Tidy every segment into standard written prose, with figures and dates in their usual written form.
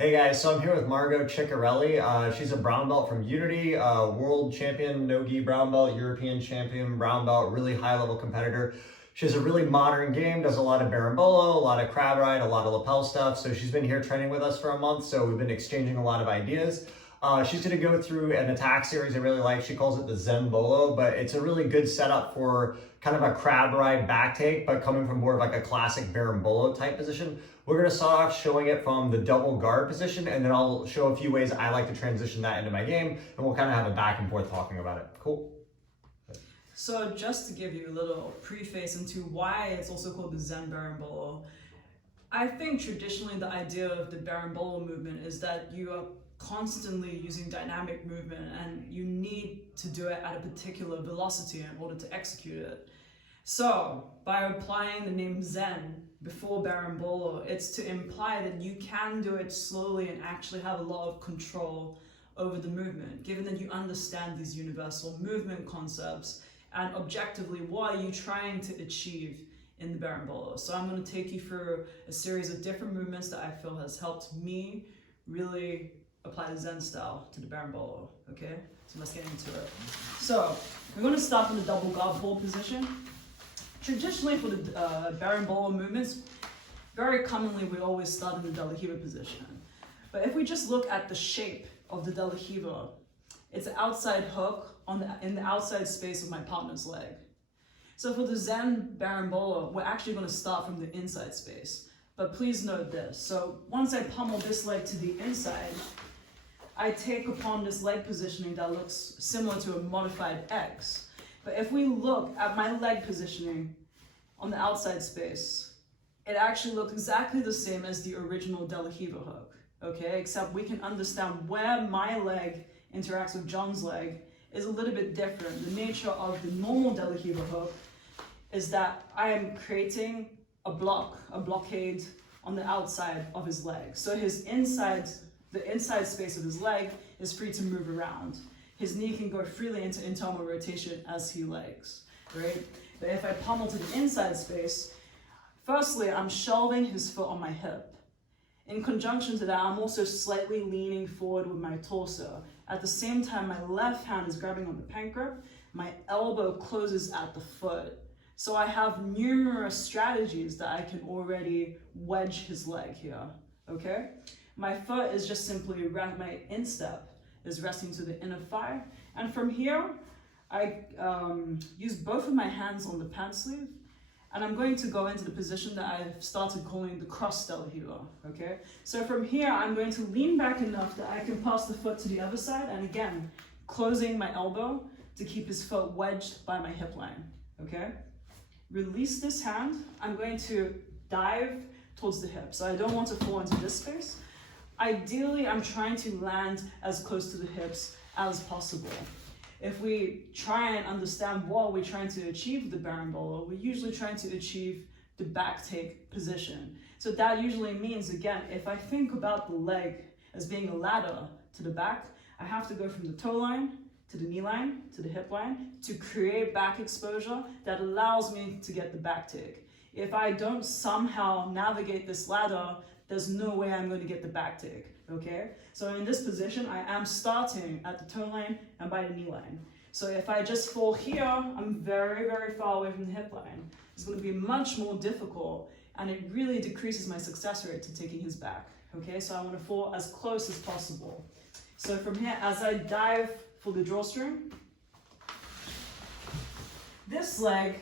Hey guys, so I'm here with Margot Ciccarelli. She's a brown belt from Unity, World Champion No-Gi brown belt, European Champion brown belt, really high level competitor. She has a really modern game, does a lot of Bolo, a lot of crab ride, a lot of lapel stuff. So she's been here training with us for a month, so we've been exchanging a lot of ideas. She's gonna go through an attack series I really like. She calls it the Zen Bolo, but it's a really good setup for kind of a crab ride back take, but coming from more of like a classic Bolo type position. We're gonna start off showing it from the double guard position, and then I'll show a few ways I like to transition that into my game, and we'll kind of have a back and forth talking about it. Cool. So just to give you a little preface into why it's also called the Zen Bolo, I think traditionally the idea of the Bolo movement is that you are constantly using dynamic movement and you need to do it at a particular velocity in order to execute it. So by applying the name Zen before Bolo, it's to imply that you can do it slowly and actually have a lot of control over the movement, given that you understand these universal movement concepts and objectively what are you trying to achieve in the Bolo. So I'm going to take you through a series of different movements that I feel has helped me really apply the Zen style to the Bolo, okay? So let's get into it. So we're going to start from the double guard ball position. Traditionally for the Bolo movements, very commonly we always start in the De La Riva position. But if we just look at the shape of the De La Riva, it's an outside hook in the outside space of my partner's leg. So for the Zen Bolo, we're actually going to start from the inside space. But please note this. So once I pummel this leg to the inside, I take upon this leg positioning that looks similar to a modified X. But if we look at my leg positioning on the outside space, it actually looked exactly the same as the original De La Riva hook, okay? Except we can understand where my leg interacts with John's leg is a little bit different. The nature of the normal De La Riva hook is that I am creating a blockade on the outside of his leg. So the inside space of his leg is free to move around. His knee can go freely into internal rotation as he likes, right? But if I pummel to the inside space, firstly, I'm shelving his foot on my hip. In conjunction to that, I'm also slightly leaning forward with my torso. At the same time, my left hand is grabbing on the pant grip, my elbow closes at the foot. So I have numerous strategies that I can already wedge his leg here, okay? My foot is just simply, my instep is resting to the inner thigh. And from here, I use both of my hands on the pant sleeve, and I'm going to go into the position that I've started calling the cross De La Riva, okay? So from here, I'm going to lean back enough that I can pass the foot to the other side, and again, closing my elbow to keep his foot wedged by my hip line, okay? Release this hand, I'm going to dive towards the hip. So I don't want to fall into this space. Ideally, I'm trying to land as close to the hips as possible. If we try and understand what we're trying to achieve with the Bolo, we're usually trying to achieve the back take position. So that usually means, again, if I think about the leg as being a ladder to the back, I have to go from the toe line to the knee line, to the hip line, to create back exposure that allows me to get the back take. If I don't somehow navigate this ladder, there's no way I'm going to get the back take, okay? So in this position, I am starting at the toe line and by the knee line. So if I just fall here, I'm very, very far away from the hip line. It's going to be much more difficult, and it really decreases my success rate to taking his back, okay? So I want to fall as close as possible. So from here, as I dive for the drawstring, this leg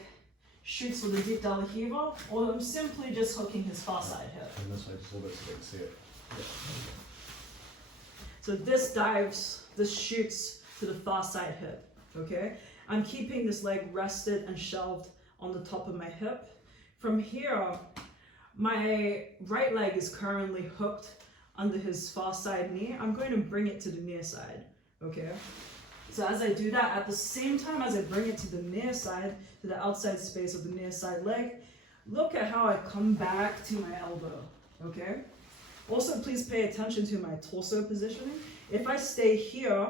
shoots for the deep De La Riva, or I'm simply just hooking his far side hip. And this way, just a little bit so they can see it. Yeah. So this shoots to the far side hip, okay? I'm keeping this leg rested and shelved on the top of my hip. From here, my right leg is currently hooked under his far side knee. I'm going to bring it to the near side, okay? So as I do that, at the same time as I bring it to the near side, to the outside space of the near side leg, look at how I come back to my elbow, okay? Also, please pay attention to my torso positioning. If I stay here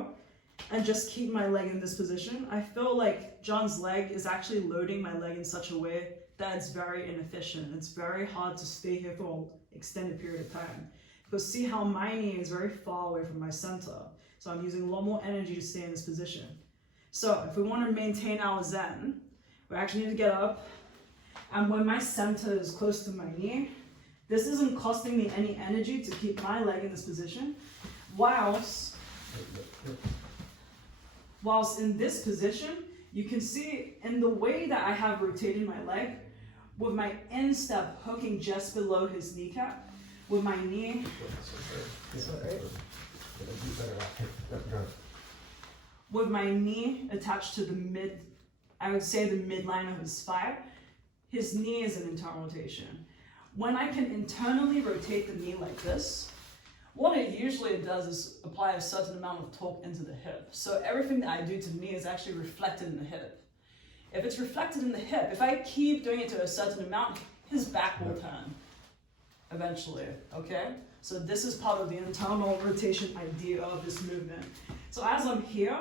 and just keep my leg in this position, I feel like John's leg is actually loading my leg in such a way that it's very inefficient. It's very hard to stay here for an extended period of time. Because see how my knee is very far away from my center. So I'm using a lot more energy to stay in this position. So if we want to maintain our Zen, we actually need to get up. And when my center is close to my knee, this isn't costing me any energy to keep my leg in this position. Whilst in this position, you can see in the way that I have rotated my leg, with my instep hooking just below his kneecap, with my knee, with my knee attached to the mid, I would say the midline of his spine, his knee is an internal rotation. When I can internally rotate the knee like this, what it usually does is apply a certain amount of torque into the hip. So everything that I do to the knee is actually reflected in the hip. If it's reflected in the hip, if I keep doing it to a certain amount, his back will turn eventually, okay? So this is part of the internal rotation idea of this movement. So as I'm here,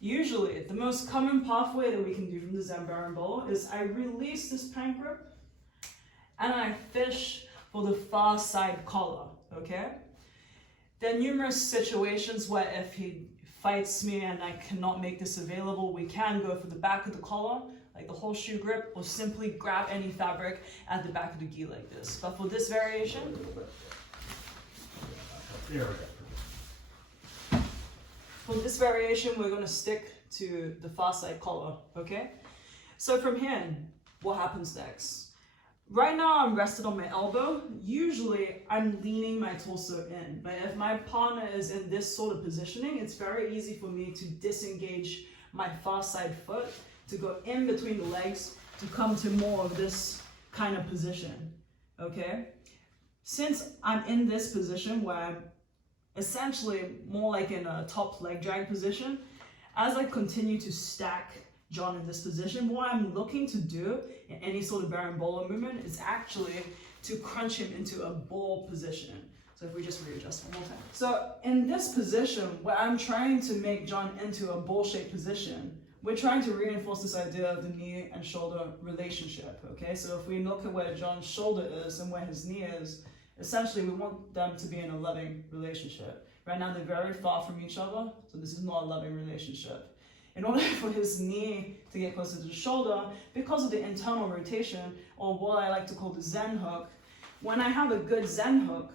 usually the most common pathway that we can do from the Zen Bolo is I release this plank grip and I fish for the far side collar, okay? There are numerous situations where if he fights me and I cannot make this available, we can go for the back of the collar, like the horseshoe grip, or simply grab any fabric at the back of the gi like this. But for this variation, we're going to stick to the far side collar, okay? So from here, what happens next? Right now I'm rested on my elbow. Usually I'm leaning my torso in, but if my partner is in this sort of positioning, it's very easy for me to disengage my far side foot, to go in between the legs, to come to more of this kind of position, okay? Since I'm in this position where I'm essentially more like in a top leg drag position, as I continue to stack John in this position, what I'm looking to do in any sort of Bolo movement is actually to crunch him into a ball position. So if we just readjust one more time. So in this position, where I'm trying to make John into a ball-shaped position, we're trying to reinforce this idea of the knee and shoulder relationship, okay? So if we look at where John's shoulder is and where his knee is, essentially we want them to be in a loving relationship. Right now they're very far from each other, so this is not a loving relationship. In order for his knee to get closer to the shoulder, because of the internal rotation, or what I like to call the Zen hook, when I have a good Zen hook,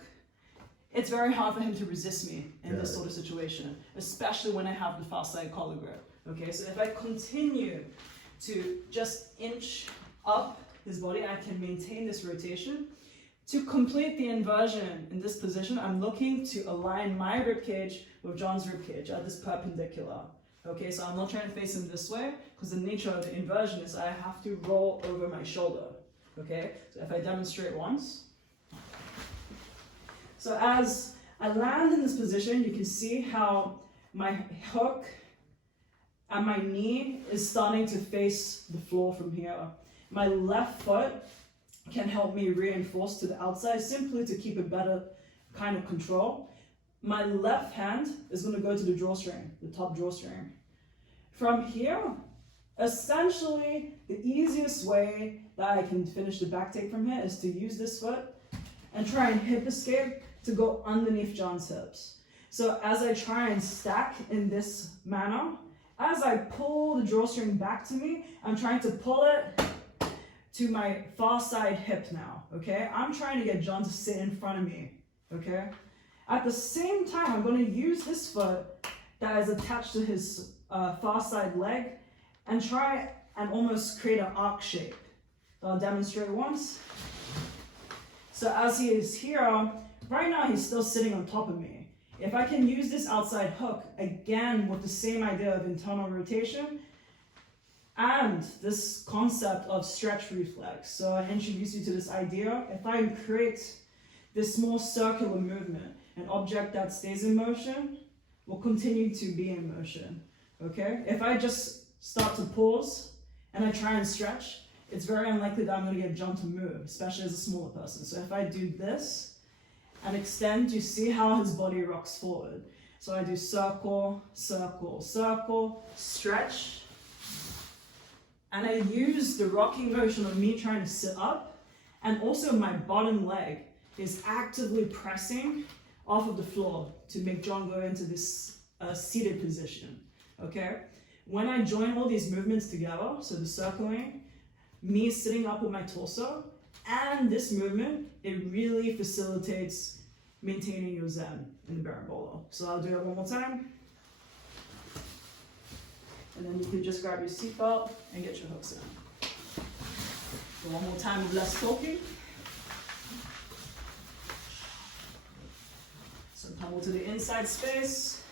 it's very hard for him to resist me in this sort of situation, especially when I have the far side collar grip. Okay, so if I continue to just inch up his body, I can maintain this rotation. To complete the inversion in this position, I'm looking to align my ribcage with John's ribcage at this perpendicular. Okay, so I'm not trying to face him this way, because the nature of the inversion is I have to roll over my shoulder. Okay, so if I demonstrate once. So as I land in this position, you can see how my hook and my knee is starting to face the floor from here. My left foot can help me reinforce to the outside simply to keep a better kind of control. My left hand is going to go to the drawstring, the top drawstring. From here, essentially the easiest way that I can finish the back take from here is to use this foot and try and hip escape to go underneath John's hips. So as I try and stack in this manner, as I pull the drawstring back to me, I'm trying to pull it to my far side hip now, okay? I'm trying to get John to sit in front of me, okay? At the same time, I'm going to use this foot that is attached to his far side leg and try and almost create an arc shape. So I'll demonstrate once. So as he is here, right now he's still sitting on top of me. If I can use this outside hook, again with the same idea of internal rotation and this concept of stretch reflex. So I introduce you to this idea. If I create this small circular movement, an object that stays in motion will continue to be in motion, okay? If I just start to pause and I try and stretch, it's very unlikely that I'm going to get John to move, especially as a smaller person. So if I do this and extend, you see how his body rocks forward. So I do circle, circle, circle, stretch, and I use the rocking motion of me trying to sit up, and also my bottom leg is actively pressing off of the floor to make John go into this seated position, okay? When I join all these movements together, so the circling, me sitting up with my torso, and this movement, it really facilitates maintaining your Zen in the Bolo. So I'll do it one more time. And then you can just grab your seatbelt and get your hooks in. So one more time with less talking. So pummel to the inside space.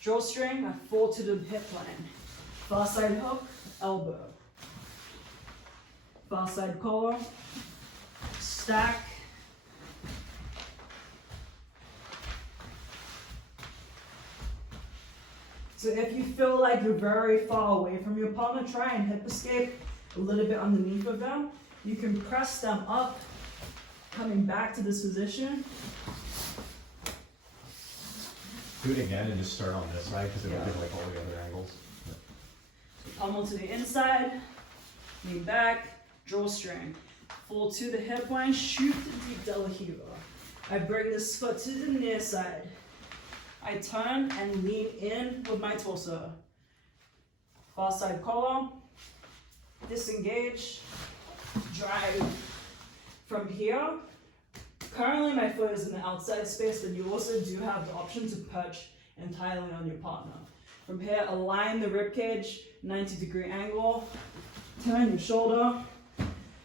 Drawstring, I fall to the hip plane. Far side hook, elbow. Far side collar, stack. So if you feel like you're very far away from your partner, try and hip escape a little bit underneath of them. You can press them up, coming back to this position. Do it again and just start on this side because it'll give like all the other angles. So pummel to the inside, lean back, drawstring. Fall to the hip line, shoot the deep De La Riva. I bring this foot to the near side. I turn and lean in with my torso. Far side collar, disengage, drive. From here, currently my foot is in the outside space, but you also do have the option to perch entirely on your partner. From here, align the rib cage, 90-degree angle, turn your shoulder.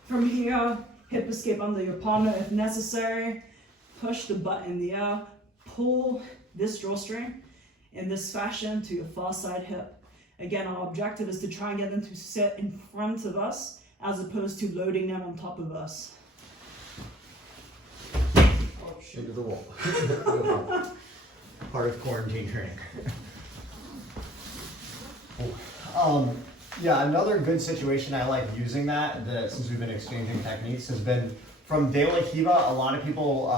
From here, hip escape under your partner if necessary, push the butt in the air, pull this drawstring in this fashion to your far side hip. Again, our objective is to try and get them to sit in front of us as opposed to loading them on top of us. Oh, shit to the wall. Part of quarantine training. Yeah, another good situation I like using that since we've been exchanging techniques has been from De La Riva. A lot of people,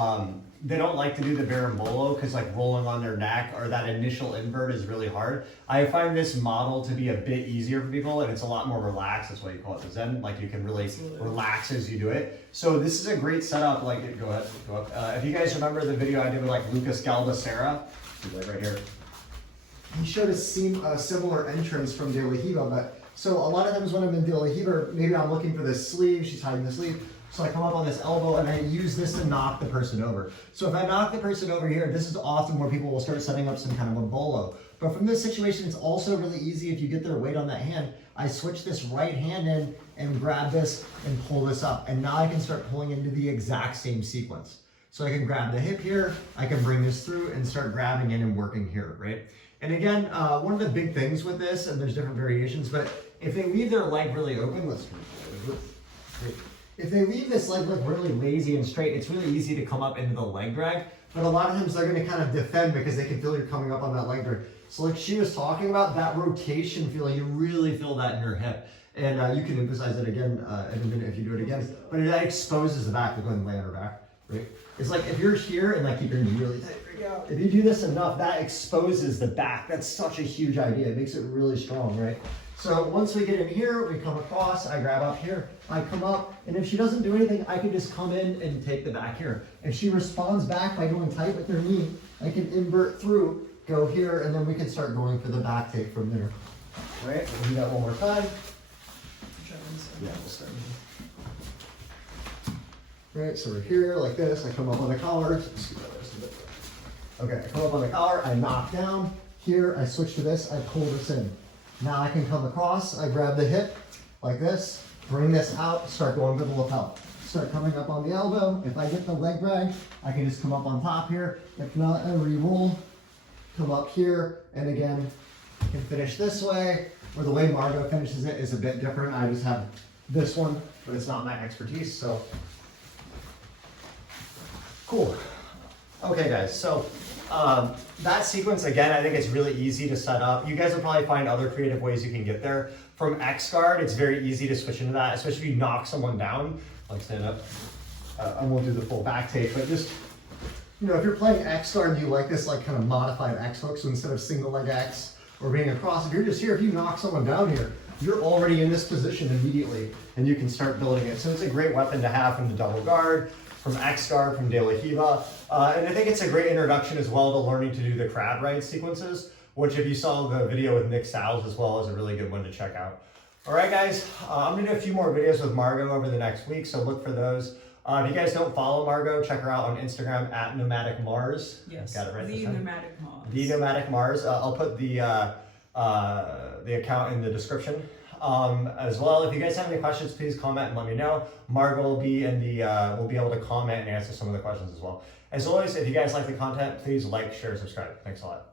they don't like to do the Bolo because like rolling on their neck or that initial invert is really hard. I find this model to be a bit easier for people and it's a lot more relaxed. That's why you call it the Zen. Like you can really relax as you do it. So this is a great setup. Like, go ahead, go up. If you guys remember the video I did with like Lucas Galdacera, like right here. He showed a similar entrance from De La Riva, but so a lot of times when I'm in De La Riva, maybe I'm looking for this sleeve, she's hiding the sleeve. So I come up on this elbow and I use this to knock the person over. So if I knock the person over here, this is often where people will start setting up some kind of a bolo. But from this situation, it's also really easy if you get their weight on that hand. I switch this right hand in and grab this and pull this up. And now I can start pulling into the exact same sequence. So I can grab the hip here, I can bring this through and start grabbing in and working here, right? And again, one of the big things with this, and there's different variations, but if they leave their leg really open, if they leave this leg like really lazy and straight, it's really easy to come up into the leg drag. But a lot of times they're gonna kind of defend because they can feel you're coming up on that leg drag. So like she was talking about, that rotation feeling, you really feel that in your hip. And you can emphasize it again in a minute if you do it again. But that exposes the back. We're going to lay on her back, right? It's like if you're here and like keep your knee really tight, if you do this enough, that exposes the back. That's such a huge idea. It makes it really strong, right? So once we get in here, we come across, I grab up here, I come up, and if she doesn't do anything, I can just come in and take the back here. If she responds back by going tight with her knee, I can invert through, go here, and then we can start going for the back take from there. Right, we'll do that one more time. Yeah, we'll start. Right, so we're here like this, I come up on the collar. Okay, I come up on the collar, I knock down. Here, I switch to this, I pull this in. Now I can come across, I grab the hip like this, bring this out, start going for the lapel. Start coming up on the elbow. If I get the leg drag, I can just come up on top here. If not, I re-roll, come up here, and again, I can finish this way, or the way Margot finishes it is a bit different. I just have this one, but it's not my expertise, so. Cool. Okay guys, so that sequence, again, I think it's really easy to set up. You guys will probably find other creative ways you can get there. From X guard, it's very easy to switch into that, especially if you knock someone down, like stand up. I won't do the full back take, but just, you know, if you're playing X guard and you like this like kind of modified X hook, so instead of single leg X or being across, if you're just here, if you knock someone down here, you're already in this position immediately and you can start building it. So it's a great weapon to have from the double guard. from X-Guard, from De La Riva. And I think it's a great introduction as well to learning to do the crab ride sequences, which if you saw the video with Nick Styles as well is a really good one to check out. All right, guys, I'm gonna do a few more videos with Margot over the next week, so look for those. If you guys don't follow Margot, check her out on Instagram at Nomadic Mars. Yes, Got it right the this time? Nomadic Mars. The Nomadic Mars. I'll put the account in the description. As well, if you guys have any questions, please comment and let me know. Margot will be in the will be able to comment and answer some of the questions as well. As always, if you guys like the content, please like, share, subscribe. Thanks a lot.